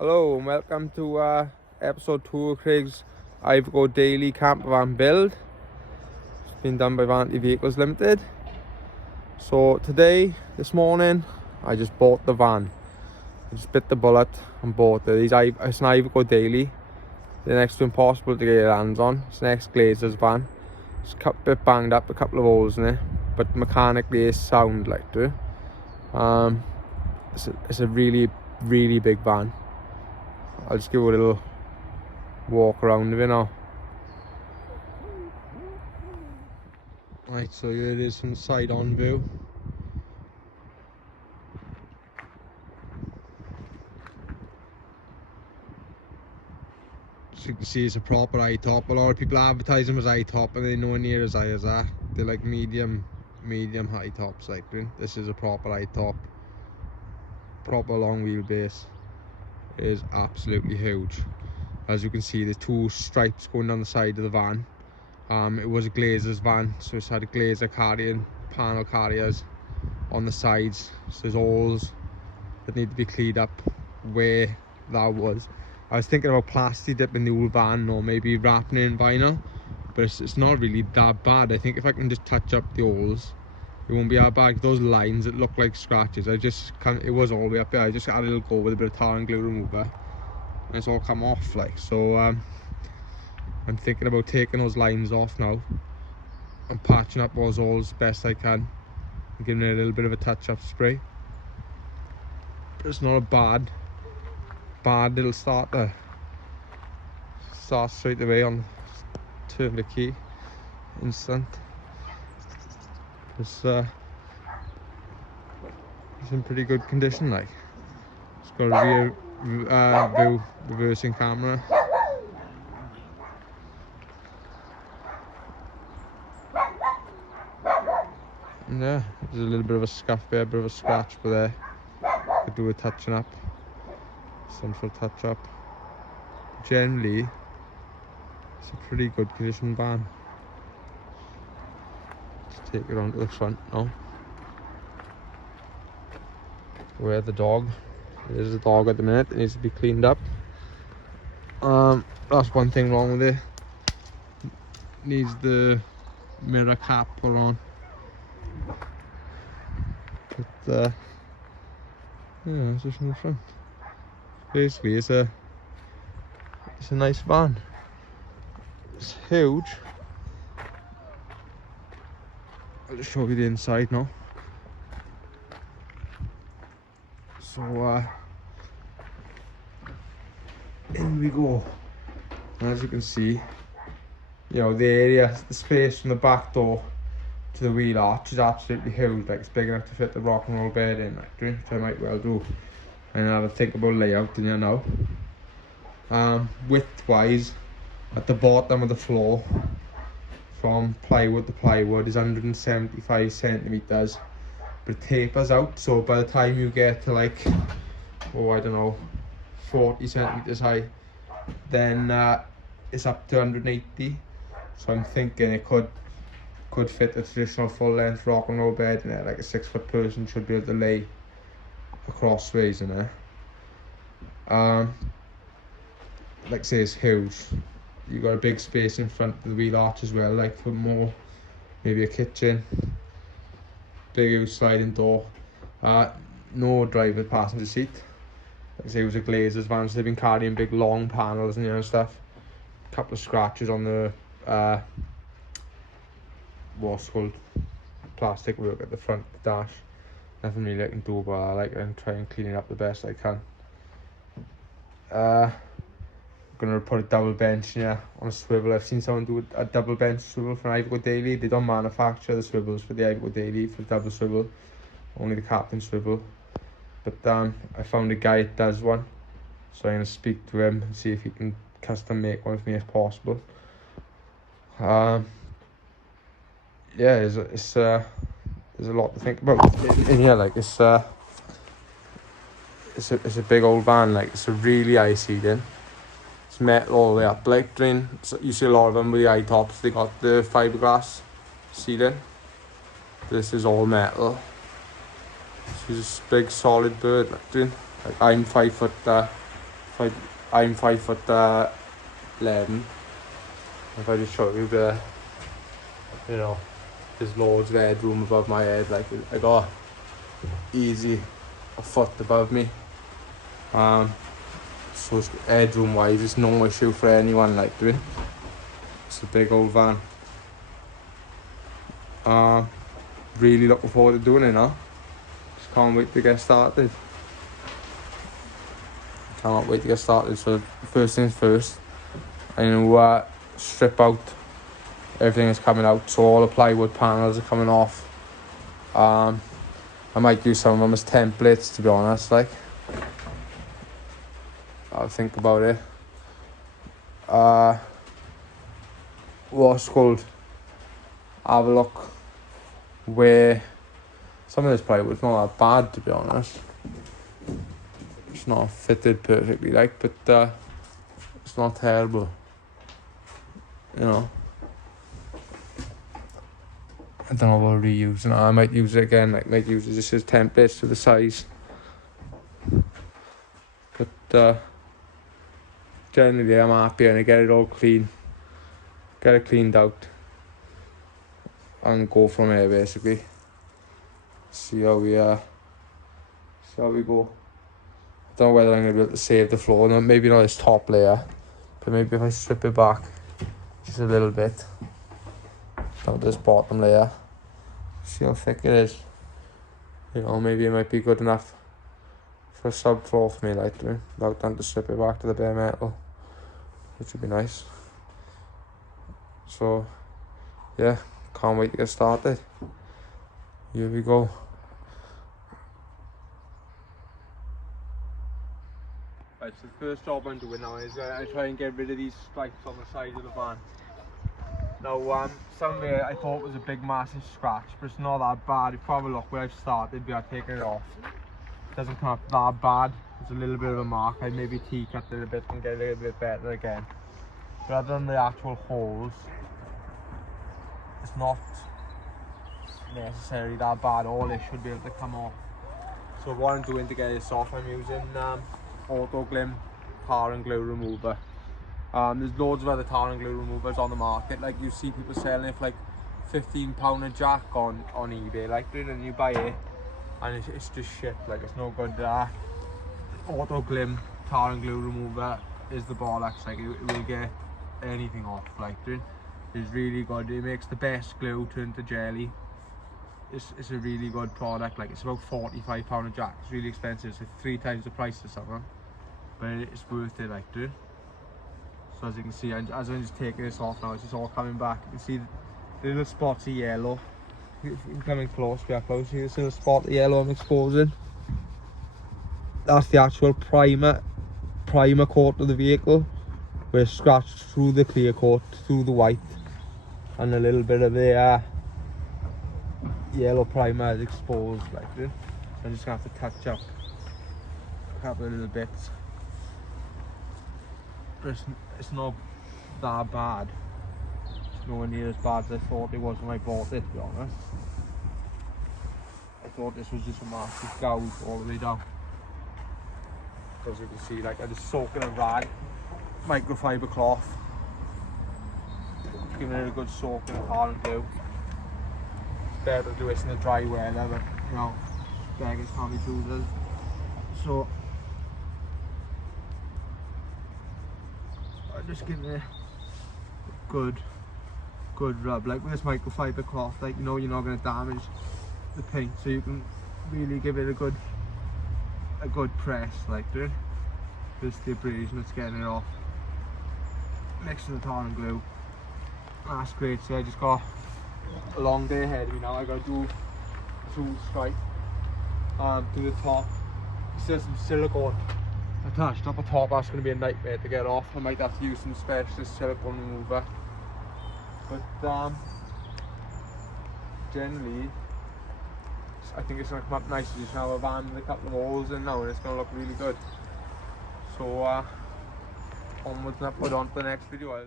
Hello and welcome to episode 2 of Craig's iveco daily camper van build. It's been done by Vanity Vehicles Limited. So this morning, I just bought the van. I just bit the bullet and bought it. It's an iveco daily. They're next to impossible to get your hands on. It's an ex-Glazer's van. It's a bit banged up, a couple of holes in it, but mechanically it's sound like too. It's a really big van. I'll just give it a little walk around of it now. Right, so here it is from the side on view. So you can see it's a proper high top. A lot of people advertise them as high top and they're nowhere near as high as that. They're like medium high tops like this is a proper high top. Proper long wheelbase. It is absolutely huge. As you can see, there's two stripes going down the side of the van. It was a Glazer's van, so it's had a Glazer carrying panel carriers on the sides. So there's holes that need to be cleaned up where that was. I was thinking about plastic dipping the old van or maybe wrapping it in vinyl, but it's not really that bad. I think if I can just touch up the holes, it won't be that bad. Those lines that look like scratches, it was all the way up there. I just had a little go with a bit of tar and glue remover and it's all come off like. So I'm thinking about taking those lines off now and patching up those holes best I can and giving it a little bit of a touch-up spray. But it's not a bad little starter. Start straight away on, turn the key, instant. It's in pretty good condition like. It's got a rear view reversing camera. And yeah, there's a little bit of a scuff there, a bit of a scratch, but there could do a touching up, some sort of touch up. Generally, it's a pretty good condition van. Let's take it onto the front now. Where the dog? There's a dog at the minute. It needs to be cleaned up. That's one thing wrong with it. Needs the mirror cap put on. But yeah, it's just in the front. Basically, it's a nice van. It's huge. I'll just show you the inside now. So in we go. And as you can see, you know, the space from the back door to the wheel arch is absolutely huge. Like, it's big enough to fit the rock and roll bed in, like, which I might well do. And I'll have a think about layout in here now. Width wise, at the bottom of the floor, from plywood to plywood, is 175 centimeters, but it tapers out. So by the time you get to like, oh, I don't know, 40 centimeters high, then it's up to 180. So I'm thinking it could fit a traditional full length rock and roll bed in it. Like a 6-foot person should be able to lay crossways in it. Like I say, it's huge. You got a big space in front of the wheel arch as well, like for more, maybe a kitchen, big sliding door. No driver passenger seat. Like I say, it was a Glazer's van, so they've been carrying big long panels and stuff. A couple of scratches on the what's called plastic work at the front of the dash. Nothing really I can do about that. I like it and try and clean it up the best I can. I'm gonna put a double bench here on a swivel. I've seen someone do a double bench swivel for an iveco daily. They don't manufacture the swivels for the iveco daily for the double swivel, only the captain swivel. But I found a guy that does one, so I'm gonna speak to him and see if he can custom make one for me if possible. Yeah, there's a lot to think about in here. Like, it's a big old van. Like, it's a really high seating. It's metal all the way up. Like, so you see a lot of them with the high tops. They got the fiberglass seating. This is all metal. She's a big solid bird. Like I'm 5'5", I'm 5'11". If I just show you you know, there's loads of headroom above my head. Like I got easy a foot above me. So headroom wise, it's no issue for anyone. Like doing. It's a big old van. Really looking forward to doing it now. Just can't wait to get started. Cannot wait to get started. So first things first, I know strip out. Everything is coming out, so all the plywood panels are coming off. I might use some of them as templates, to be honest. Like, I'll think about it. What's called? Have a look where some of this plywood's not that bad, to be honest. It's not fitted perfectly, like, but it's not terrible. You know. I don't know what I'll reuse. I might use it again. Like, might use it just as templates to the size. But generally, I'm happy and I get it all clean. Get it cleaned out. And go from here, basically. See how we go. I don't know whether I'm going to be able to save the floor. No, maybe not this top layer. But maybe if I strip it back just a little bit. Down to this bottom layer. See how thick it is. You know, maybe it might be good enough for a subfloor for me, like, without having to strip it back to the bare metal, which would be nice. So yeah, can't wait to get started. Here we go. Right, so the first job I'm doing now is I try and get rid of these stripes on the side of the van. Now, some of it I thought was a big massive scratch, but it's not that bad. If you have a look where I've started, I've taken it off. It doesn't come up that bad. There's a little bit of a mark. I maybe cut it a bit and get it a little bit better again. But other than the actual holes, it's not necessarily that bad. All this should be able to come off. So what I'm doing to get this off, I'm using Auto Glim tar and glue remover. There's loads of other tar and glue removers on the market. Like, you see people selling it for like £15 a jack on eBay, like, and you buy it and it's just shit. Like, it's no good. Auto Glim tar and glue remover is the bollocks. Like, it will get anything off. Like, it's really good. It makes the best glue turn to jelly. It's a really good product. Like, it's about £45 a jack. It's really expensive. It's like 3 times the price of something, but it's worth it. Like, so as you can see, as I'm just taking this off now, it's just all coming back. You can see the little spots of yellow. If I'm coming close, see this little spot of yellow I'm exposing. That's the actual primer coat of the vehicle, where it's scratched through the clear coat, through the white, and a little bit of the yellow primer is exposed, like this. So I'm just gonna have to touch up a couple of little bits. But it's not that bad. It's nowhere near as bad as I thought it was when I bought it, to be honest. I thought this was just a massive gouge all the way down. As you can see, like, I just soak in a rag, microfiber cloth, giving it a good soak in the tar and glue. It's better to do this in the dry weather, but you know, beggars can't be choosers. So I'm just giving it a good rub. Like, with this microfiber cloth, like, you know, you're not going to damage the paint, so you can really give it a good press, like, this the abrasion that's getting it off next to the tar and glue. That's great. So I just got a long day ahead of me now. I got to do 2 stripes to the top. There's some silicone attached up the top. That's going to be a nightmare to get off. I might have to use some specialist silicone remover, but generally I think it's going to come up nicely. Just have a van with a couple of holes in now, and it's going to look really good. So onwards and upward on to the next video.